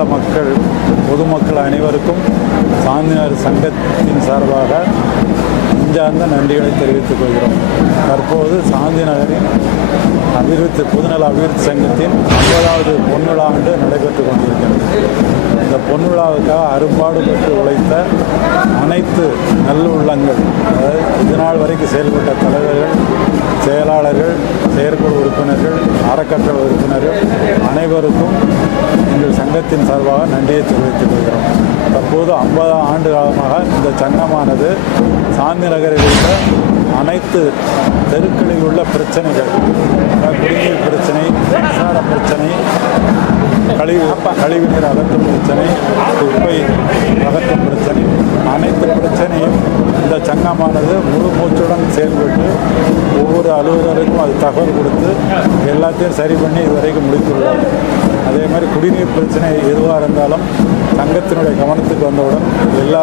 நல்ல மக்கள் பொதுமக்கள் அனைவருக்கும் சாமியார் சங்கத்தின் சார்பாக நெஞ்சார்ந்த நன்றிகளை தெரிவித்துக் கொள்கிறோம். தற்போது சாந்தி நகரின் அபிவிருத்தி பொதுநல அபிவிருத்தி சங்கத்தின் ஐம்பதாவது பொன்விழா ஆண்டு நடைபெற்று கொண்டிருக்கிறது. இந்த பொன்விழாவுக்காக அரும்பாடுபட்டு உழைத்த அனைத்து நல்லுள்ளங்கள் அதாவது இதுநாள் வரைக்கும் செயல்பட்ட தலைவர்கள் செயலாளர்கள் செயற்குழு உறுப்பினர்கள் அறக்கட்டளை உறுப்பினர்கள் அனைவருக்கும் சங்கத்தின் சார்பாக நன்றியை தெரிவித்துக் கொள்கிறோம். தற்போது ஐம்பது ஆண்டு காலமாக இந்த சங்கமானது சாந்தி நகரில் உள்ள அனைத்து தெருக்களில் உள்ள பிரச்சனைகள் குடிநீர் பிரச்சனை மின்சார பிரச்சனை கழிவு கழிவுநீர் அகற்றும் பிரச்சனை குப்பை அகற்றும் பிரச்சனை அனைத்து பிரச்சனையும் இந்த சங்கமானது முழு மூச்சுடன் செயல்பட்டு ஒவ்வொரு அலுவலருக்கும் அது தகவல் கொடுத்து எல்லாத்தையும் சரி பண்ணி இதுவரைக்கும் முடித்துள்ளோம். அதே மாதிரி குடிநீர் பிரச்சனை எதுவாக இருந்தாலும் சங்கத்தினுடைய கவனத்துக்கு வந்தவுடன் எல்லா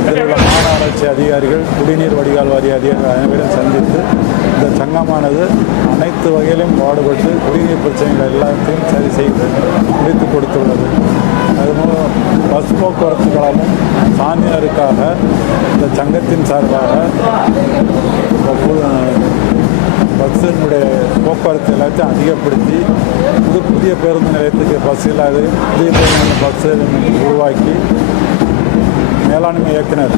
இதில் உள்ள மாநகராட்சி அதிகாரிகள் குடிநீர் வடிகால் வாரிய அதிகாரிகள் அனைவரும் சந்தித்து இந்த சங்கமானது அனைத்து வகையிலும் பாடுபட்டு குடிநீர் பிரச்சனைகள் எல்லாத்தையும் சரி செய்து முடித்து கொடுத்துள்ளது. அதுபோல் பஸ் போக்குவரத்துகளாலும் சாமியாருக்காக இந்த சங்கத்தின் சார்பாக பஸ்ஸினுடைய போக்குவரத்து எல்லாத்தையும் அதிகப்படுத்தி புது புதிய பேருந்து நிலையத்துக்கு பஸ் இல்லாது புதிய பேருந்து பஸ்ஸு உருவாக்கி மேலாண்மை இயக்குனர்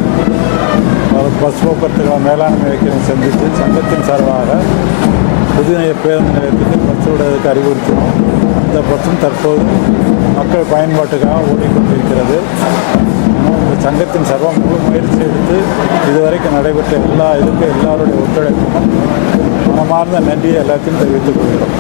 பஸ் போக்குவரத்துக்கான மேலாண்மை இயக்குனர் சந்தித்து சங்கத்தின் சார்பாக புதிய பேருந்து நிலையத்துக்கு பஸ் விடுவதற்கு அறிவுறுத்தினோம். அந்த பஸ்ஸும் தற்போது மக்கள் பயன்பாட்டுக்காக ஓடிக்கொண்டிருக்கிறது. சங்கத்தின் சர்வ முழு முயற்சி எடுத்து இதுவரைக்கும் நடைபெற்ற எல்லா இதுக்கும் எல்லாருடைய ஒத்துழைப்புக்கும் மனமார்ந்த நன்றியை எல்லாத்தையும் தெரிவித்துக் கொள்கிறோம்.